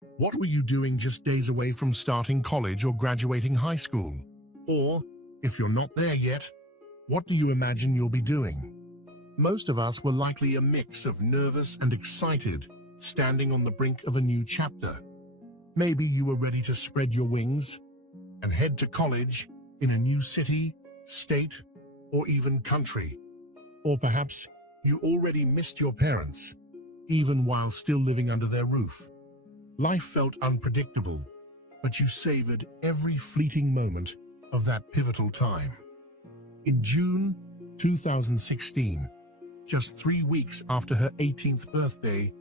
What were you doing just days away from starting college or graduating high school? Or, if you're not there yet, what do you imagine you'll be doing? Most of us were likely a mix of nervous and excited, standing on the brink of a new chapter. Maybe you were ready to spread your wings and head to college in a new city, state, or even country. Or perhaps you already missed your parents, even while still living under their roof. Life felt unpredictable, but you savored every fleeting moment of that pivotal time. In June 2016, just 3 weeks after her 18th birthday,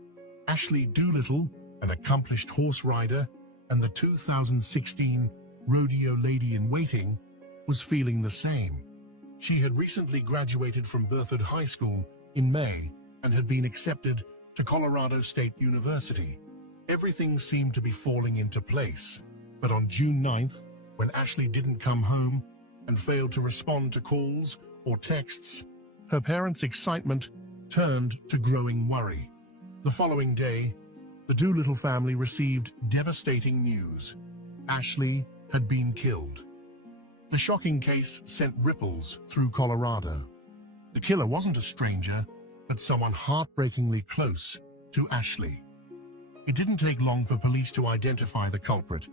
Ashley Doolittle, an accomplished horse rider and the 2016 rodeo lady-in-waiting, was feeling the same. She had recently graduated from Berthoud High School in May and had been accepted to Colorado State University. Everything seemed to be falling into place. But on June 9th, when Ashley didn't come home and failed to respond to calls or texts, her parents' excitement turned to growing worry. The following day, the Doolittle family received devastating news. Ashley had been killed. The shocking case sent ripples through Colorado. The killer wasn't a stranger, but someone heartbreakingly close to Ashley. It didn't take long for police to identify the culprit,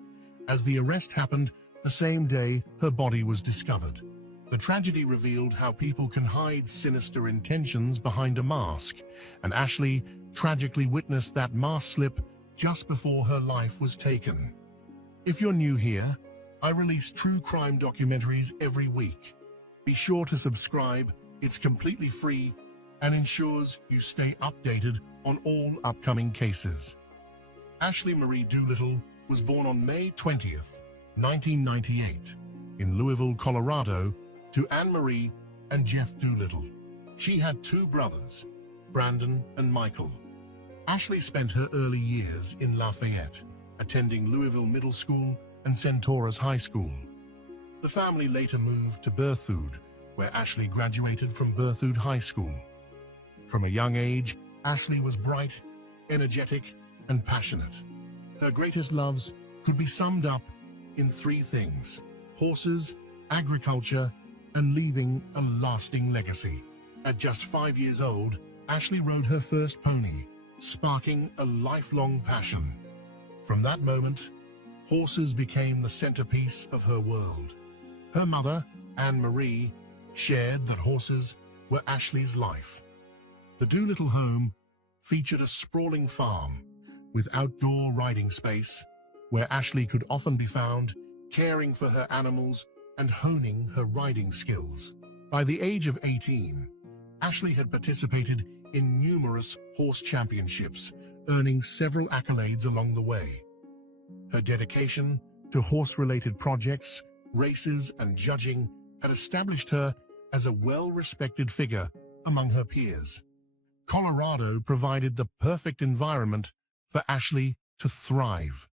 as the arrest happened the same day her body was discovered. The tragedy revealed how people can hide sinister intentions behind a mask, and Ashley tragically witnessed that mask slip just before her life was taken. If you're new here, I release true crime documentaries every week. Be sure to subscribe, it's completely free and ensures you stay updated on all upcoming cases. Ashley Marie Doolittle was born on May 20th, 1998, in Louisville, Colorado, to Anne Marie and Jeff Doolittle. She had 2 brothers, Brandon and Michael. Ashley spent her early years in Lafayette, attending Louisville Middle School and Centaurus High School. The family later moved to Berthoud, where Ashley graduated from Berthoud High School. From a young age, Ashley was bright, energetic, and passionate. Her greatest loves could be summed up in 3 things: horses, agriculture, and leaving a lasting legacy. At just 5 years old, Ashley rode her first pony, sparking a lifelong passion. From that moment, horses became the centerpiece of her world. Her mother, Anne Marie, shared that horses were Ashley's life. The Doolittle home featured a sprawling farm with outdoor riding space, where Ashley could often be found caring for her animals and honing her riding skills. By the age of 18, Ashley had participated in numerous horse championships, earning several accolades along the way. Her dedication to horse-related projects, races, and judging had established her as a well-respected figure among her peers. Colorado provided the perfect environment for Ashley to thrive.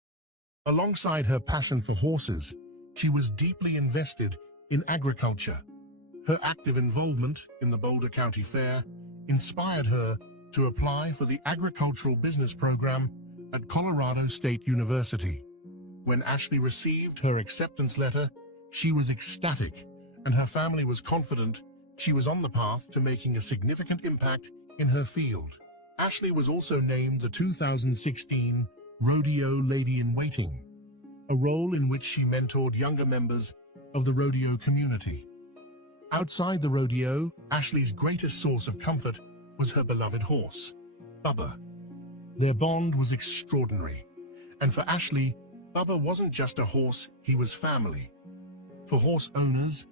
Alongside her passion for horses, she was deeply invested in agriculture. Her active involvement in the Boulder County Fair inspired her to apply for the agricultural business program at Colorado State University. When Ashley received her acceptance letter, she was ecstatic, and her family was confident she was on the path to making a significant impact in her field. Ashley was also named the 2016 Rodeo Lady-in-Waiting, a role in which she mentored younger members of the rodeo community. Outside the rodeo, Ashley's greatest source of comfort was her beloved horse, Bubba. Their bond was extraordinary, and for Ashley, Bubba wasn't just a horse, he was family. For horse owners,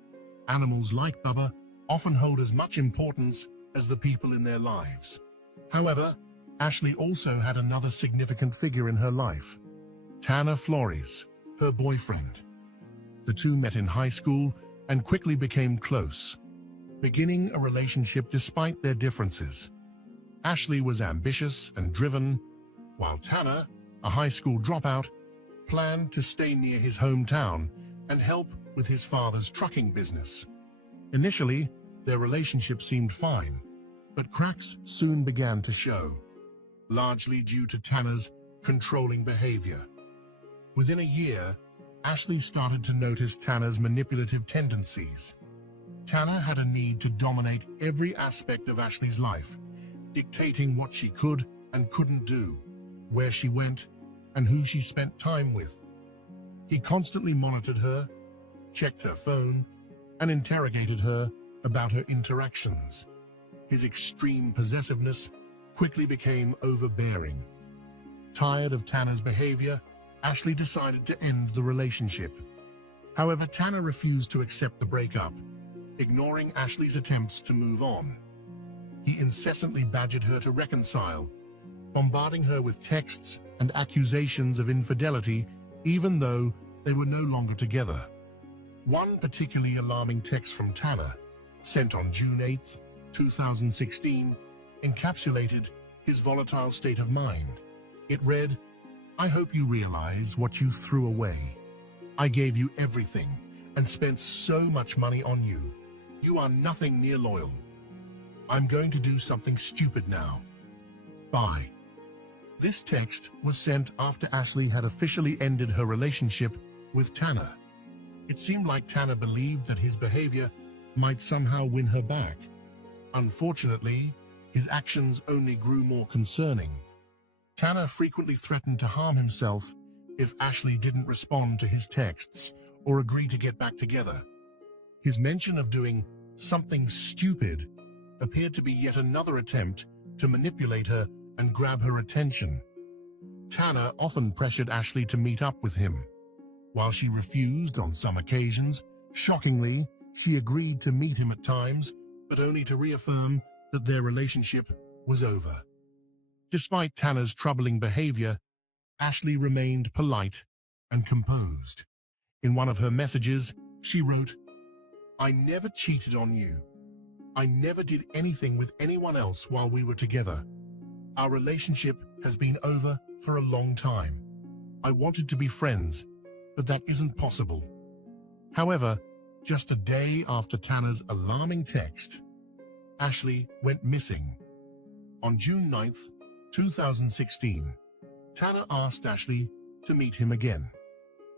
animals like Bubba often hold as much importance as the people in their lives. However, Ashley also had another significant figure in her life, Tanner Flores, her boyfriend. The two met in high school and quickly became close, beginning a relationship despite their differences. Ashley was ambitious and driven, while Tanner, a high school dropout, planned to stay near his hometown and help with his father's trucking business. Initially, their relationship seemed fine, but cracks soon began to show, largely due to Tanner's controlling behavior. Within a year, Ashley started to notice Tanner's manipulative tendencies. Tanner had a need to dominate every aspect of Ashley's life, dictating what she could and couldn't do, where she went, and who she spent time with. He constantly monitored her, checked her phone, and interrogated her about her interactions. His extreme possessiveness quickly became overbearing. Tired of Tanner's behavior, Ashley decided to end the relationship. However, Tanner refused to accept the breakup, ignoring Ashley's attempts to move on. He incessantly badgered her to reconcile, bombarding her with texts and accusations of infidelity, even though they were no longer together. One particularly alarming text from Tanner, sent on June 8, 2016, encapsulated his volatile state of mind. It read, "I hope you realize what you threw away. I gave you everything and spent so much money on you. You are nothing near loyal. I'm going to do something stupid now. Bye." This text was sent after Ashley had officially ended her relationship with Tanner. It seemed like Tanner believed that his behavior might somehow win her back. Unfortunately, his actions only grew more concerning. Tanner frequently threatened to harm himself if Ashley didn't respond to his texts or agree to get back together. His mention of doing something stupid appeared to be yet another attempt to manipulate her and grab her attention. Tanner often pressured Ashley to meet up with him. While she refused on some occasions, shockingly, she agreed to meet him at times, but only to reaffirm that their relationship was over. Despite Tanner's troubling behavior, Ashley remained polite and composed. In one of her messages, she wrote, "I never cheated on you. I never did anything with anyone else while we were together. Our relationship has been over for a long time. I wanted to be friends, but that isn't possible." However, just a day after Tanner's alarming text, Ashley went missing. On June 9, 2016, Tanner asked Ashley to meet him again.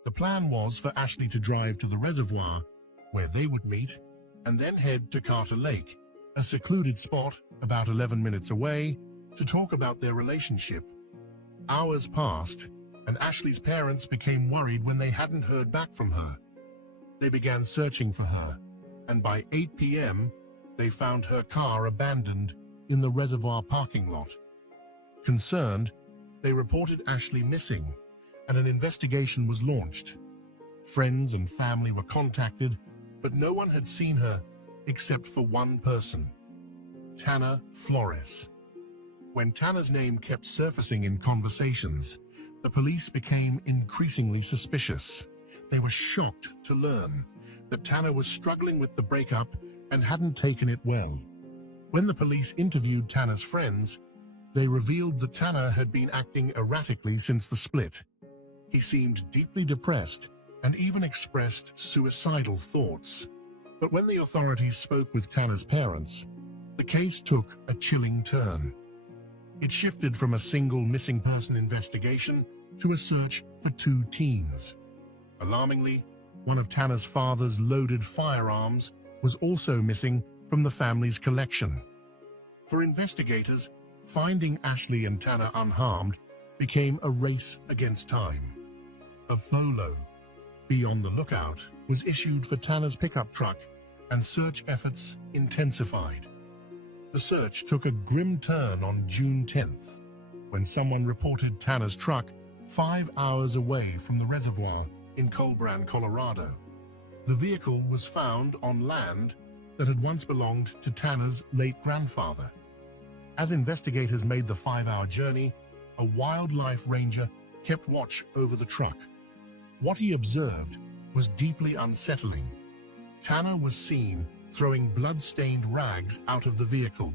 The plan was for Ashley to drive to the reservoir, where they would meet, and then head to Carter Lake, a secluded spot about 11 minutes away, to talk about their relationship. Hours passed, and Ashley's parents became worried when they hadn't heard back from her. They began searching for her, and by 8 p.m., they found her car abandoned in the reservoir parking lot. Concerned, they reported Ashley missing, and an investigation was launched. Friends and family were contacted, but no one had seen her except for one person, Tanner Flores. When Tanner's name kept surfacing in conversations, the police became increasingly suspicious. They were shocked to learn that Tanner was struggling with the breakup and hadn't taken it well. When the police interviewed Tanner's friends, they revealed that Tanner had been acting erratically since the split. He seemed deeply depressed and even expressed suicidal thoughts. But when the authorities spoke with Tanner's parents, the case took a chilling turn. It shifted from a single missing person investigation to a search for two teens. Alarmingly, one of Tanner's father's loaded firearms was also missing from the family's collection. For investigators, finding Ashley and Tanner unharmed became a race against time. A BOLO, be on the lookout, was issued for Tanner's pickup truck, and search efforts intensified. The search took a grim turn on June 10th, when someone reported Tanner's truck 5 hours away from the reservoir in Colbrand, Colorado. The vehicle was found on land that had once belonged to Tanner's late grandfather. As investigators made the 5-hour journey, a wildlife ranger kept watch over the truck. What he observed was deeply unsettling. Tanner was seen throwing blood-stained rags out of the vehicle.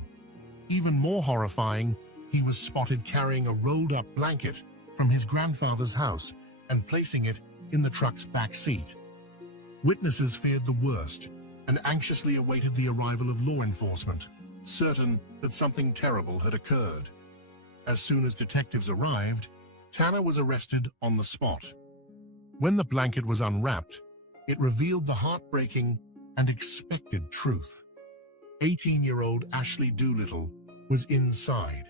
Even more horrifying, he was spotted carrying a rolled-up blanket from his grandfather's house and placing it in the truck's back seat. Witnesses feared the worst and anxiously awaited the arrival of law enforcement, certain that something terrible had occurred. As soon as detectives arrived, Tanner was arrested on the spot. When the blanket was unwrapped, it revealed the heartbreaking and expected truth. 18-year-old Ashley Doolittle was inside.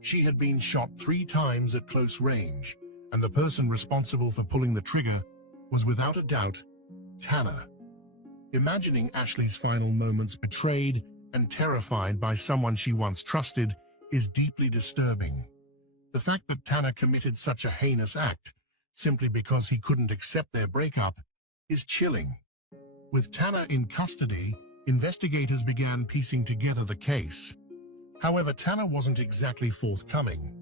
She had been shot 3 times at close range, and the person responsible for pulling the trigger was without a doubt Tanner. Imagining Ashley's final moments betrayed and terrified by someone she once trusted is deeply disturbing. The fact that Tanner committed such a heinous act simply because he couldn't accept their breakup is chilling. With Tanner in custody, investigators began piecing together the case. However, Tanner wasn't exactly forthcoming.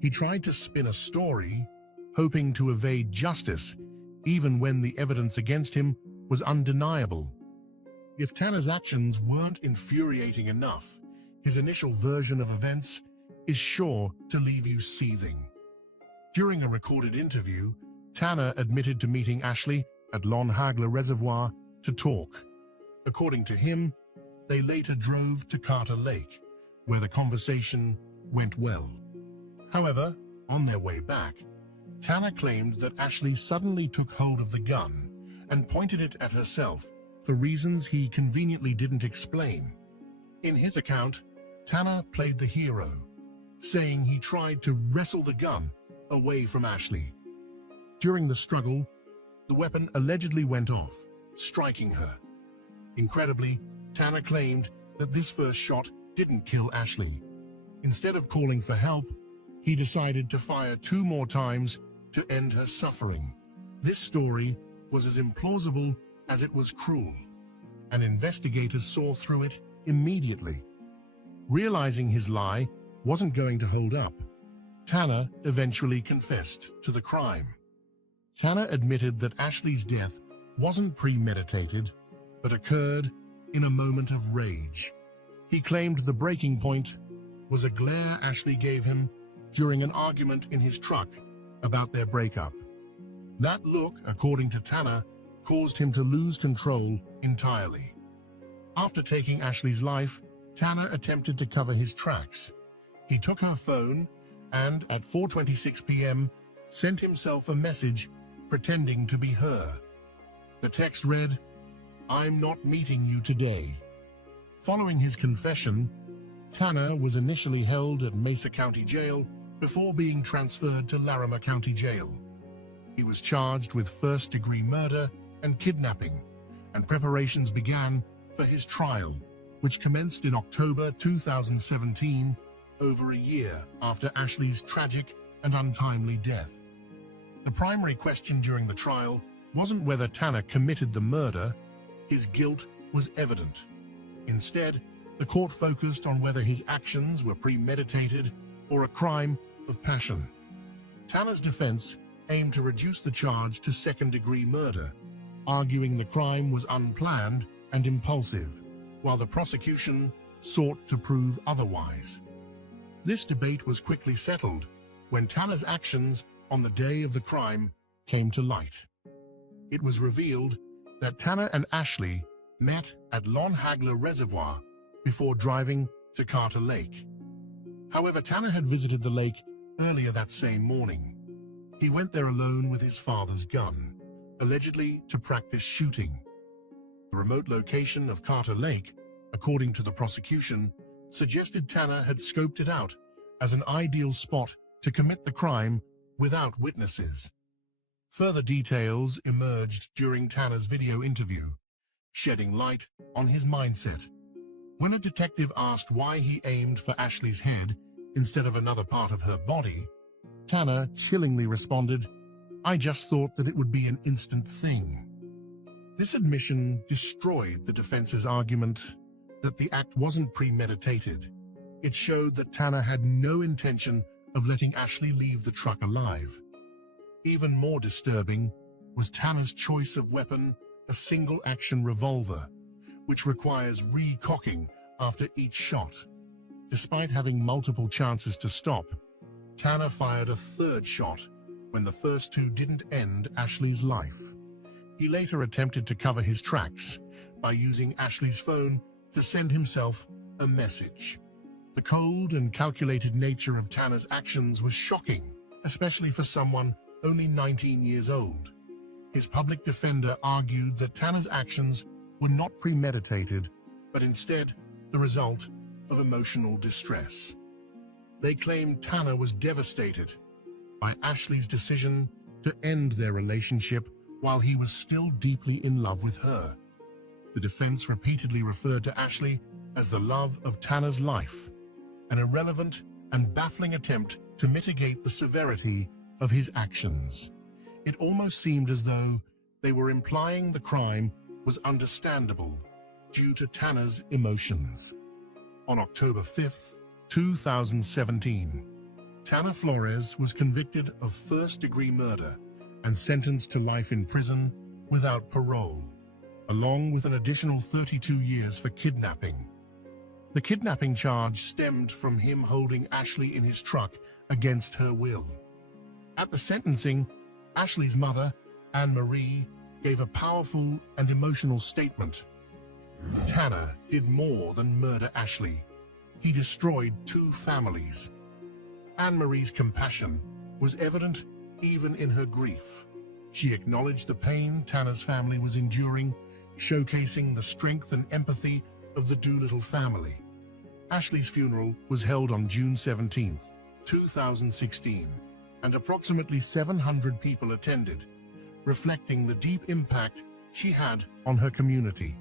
He tried to spin a story, hoping to evade justice, even when the evidence against him was undeniable. If Tanner's actions weren't infuriating enough, his initial version of events is sure to leave you seething. During a recorded interview, Tanner admitted to meeting Ashley at Lon Hagler Reservoir to talk. According to him, they later drove to Carter Lake, where the conversation went well. However, on their way back, Tanner claimed that Ashley suddenly took hold of the gun and pointed it at herself for reasons he conveniently didn't explain. In his account, Tanner played the hero, saying he tried to wrestle the gun away from Ashley. During the struggle, the weapon allegedly went off, striking her. Incredibly, Tanner claimed that this first shot didn't kill Ashley. Instead of calling for help, he decided to fire 2 more times to end her suffering. This story was as implausible as it was cruel, and investigators saw through it immediately. Realizing his lie wasn't going to hold up, Tanner eventually confessed to the crime. Tanner admitted that Ashley's death wasn't premeditated, but occurred in a moment of rage. He claimed the breaking point was a glare Ashley gave him during an argument in his truck about their breakup. That look, according to Tanner, caused him to lose control entirely. After taking Ashley's life, Tanner attempted to cover his tracks. He took her phone and, at 4:26 p.m., sent himself a message pretending to be her. The text read, "I'm not meeting you today." Following his confession, Tanner was initially held at Mesa County Jail before being transferred to Larimer County Jail. He was charged with first-degree murder and kidnapping, and preparations began for his trial, which commenced in October 2017, over a year after Ashley's tragic and untimely death. The primary question during the trial wasn't whether Tanner committed the murder. His guilt was evident. Instead, the court focused on whether his actions were premeditated or a crime of passion. Tanner's defense aimed to reduce the charge to second-degree murder, arguing the crime was unplanned and impulsive, while the prosecution sought to prove otherwise. This debate was quickly settled when Tanner's actions on the day of the crime came to light. It was revealed that Tanner and Ashley met at Lon Hagler Reservoir before driving to Carter Lake. However, Tanner had visited the lake earlier that same morning. He went there alone with his father's gun, allegedly to practice shooting. The remote location of Carter Lake, according to the prosecution, suggested Tanner had scoped it out as an ideal spot to commit the crime without witnesses. Further details emerged during Tanner's video interview, shedding light on his mindset. When a detective asked why he aimed for Ashley's head instead of another part of her body, Tanner chillingly responded, "I just thought that it would be an instant thing." This admission destroyed the defense's argument that the act wasn't premeditated. It showed that Tanner had no intention of letting Ashley leave the truck alive. Even more disturbing was Tanner's choice of weapon, a single-action revolver, which requires recocking after each shot. Despite having multiple chances to stop, Tanner fired a third shot when the first 2 didn't end Ashley's life. He later attempted to cover his tracks by using Ashley's phone to send himself a message. The cold and calculated nature of Tanner's actions was shocking, especially for someone only 19 years old. His public defender argued that Tanner's actions were not premeditated, but instead the result of emotional distress. They claimed Tanner was devastated by Ashley's decision to end their relationship while he was still deeply in love with her. The defense repeatedly referred to Ashley as the love of Tanner's life, an irrelevant and baffling attempt to mitigate the severity of his actions. It almost seemed as though they were implying the crime was understandable due to Tanner's emotions. On October 5th, 2017, Tanner Flores was convicted of first-degree murder and sentenced to life in prison without parole, along with an additional 32 years for kidnapping. The kidnapping charge stemmed from him holding Ashley in his truck against her will. At the sentencing, Ashley's mother, Anne Marie, gave a powerful and emotional statement. Tanner did more than murder Ashley. He destroyed two families. Anne Marie's compassion was evident even in her grief. She acknowledged the pain Tanner's family was enduring, showcasing the strength and empathy of the Doolittle family. Ashley's funeral was held on June 17, 2016, and approximately 700 people attended, reflecting the deep impact she had on her community.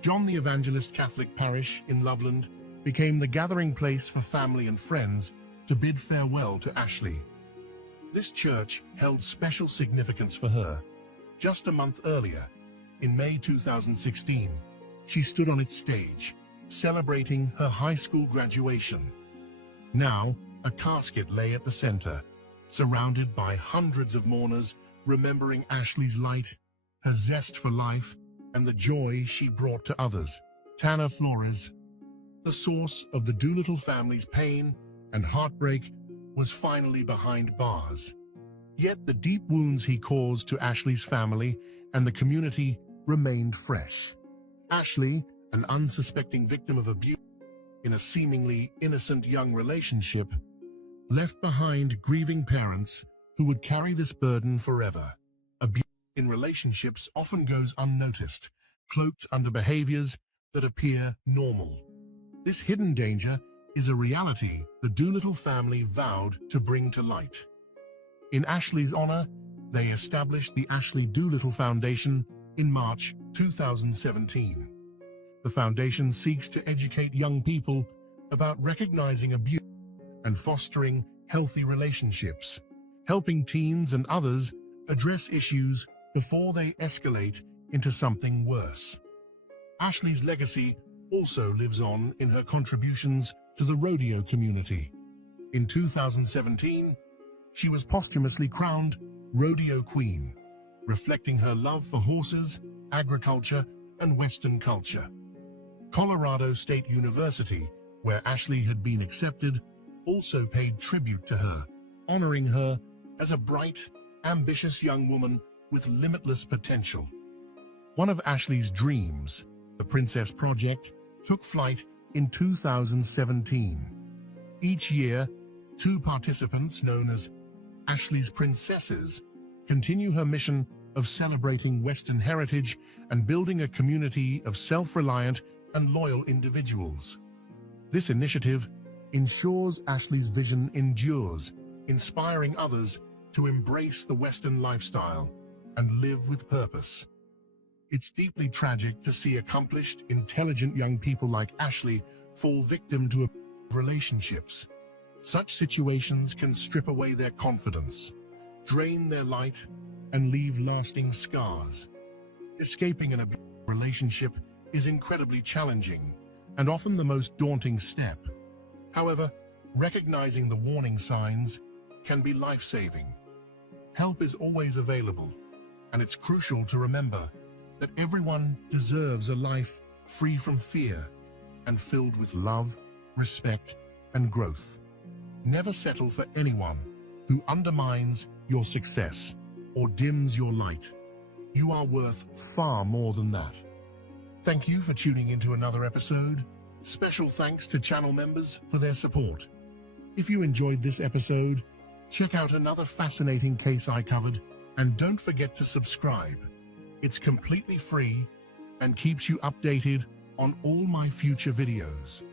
John the Evangelist Catholic Parish in Loveland became the gathering place for family and friends to bid farewell to Ashley. This church held special significance for her. Just a month earlier, in May 2016, she stood on its stage, celebrating her high school graduation. Now, a casket lay at the center, surrounded by hundreds of mourners remembering Ashley's light, her zest for life, and the joy she brought to others. Tanner Flores, the source of the Doolittle family's pain and heartbreak, was finally behind bars. Yet the deep wounds he caused to Ashley's family and the community remained fresh. Ashley, an unsuspecting victim of abuse in a seemingly innocent young relationship, left behind grieving parents who would carry this burden forever. Abuse in relationships often goes unnoticed, cloaked under behaviors that appear normal. This hidden danger is a reality the Doolittle family vowed to bring to light. In Ashley's honor, they established the Ashley Doolittle Foundation in March 2017. The foundation seeks to educate young people about recognizing abuse and fostering healthy relationships, helping teens and others address issues before they escalate into something worse. Ashley's legacy also lives on in her contributions to the rodeo community. In 2017, she was posthumously crowned Rodeo Queen, reflecting her love for horses, agriculture, and Western culture. Colorado State University, where Ashley had been accepted, also paid tribute to her, honoring her as a bright, ambitious young woman with limitless potential. One of Ashley's dreams, the Princess Project, took flight in 2017. Each year, two participants known as Ashley's Princesses continue her mission of celebrating Western heritage and building a community of self-reliant and loyal individuals. This initiative ensures Ashley's vision endures, inspiring others to embrace the Western lifestyle and live with purpose. It's deeply tragic to see accomplished, intelligent young people like Ashley fall victim to abusive relationships. Such situations can strip away their confidence, drain their light, and leave lasting scars. Escaping an abusive relationship is incredibly challenging and often the most daunting step. However, recognizing the warning signs can be life-saving. Help is always available, and it's crucial to remember that everyone deserves a life free from fear and filled with love, respect, and growth. Never settle for anyone who undermines your success or dims your light. You are worth far more than that. Thank you for tuning into another episode. Special thanks to channel members for their support. If you enjoyed this episode, Check out another fascinating case I covered, and don't forget to subscribe. It's completely free and keeps you updated on all my future videos.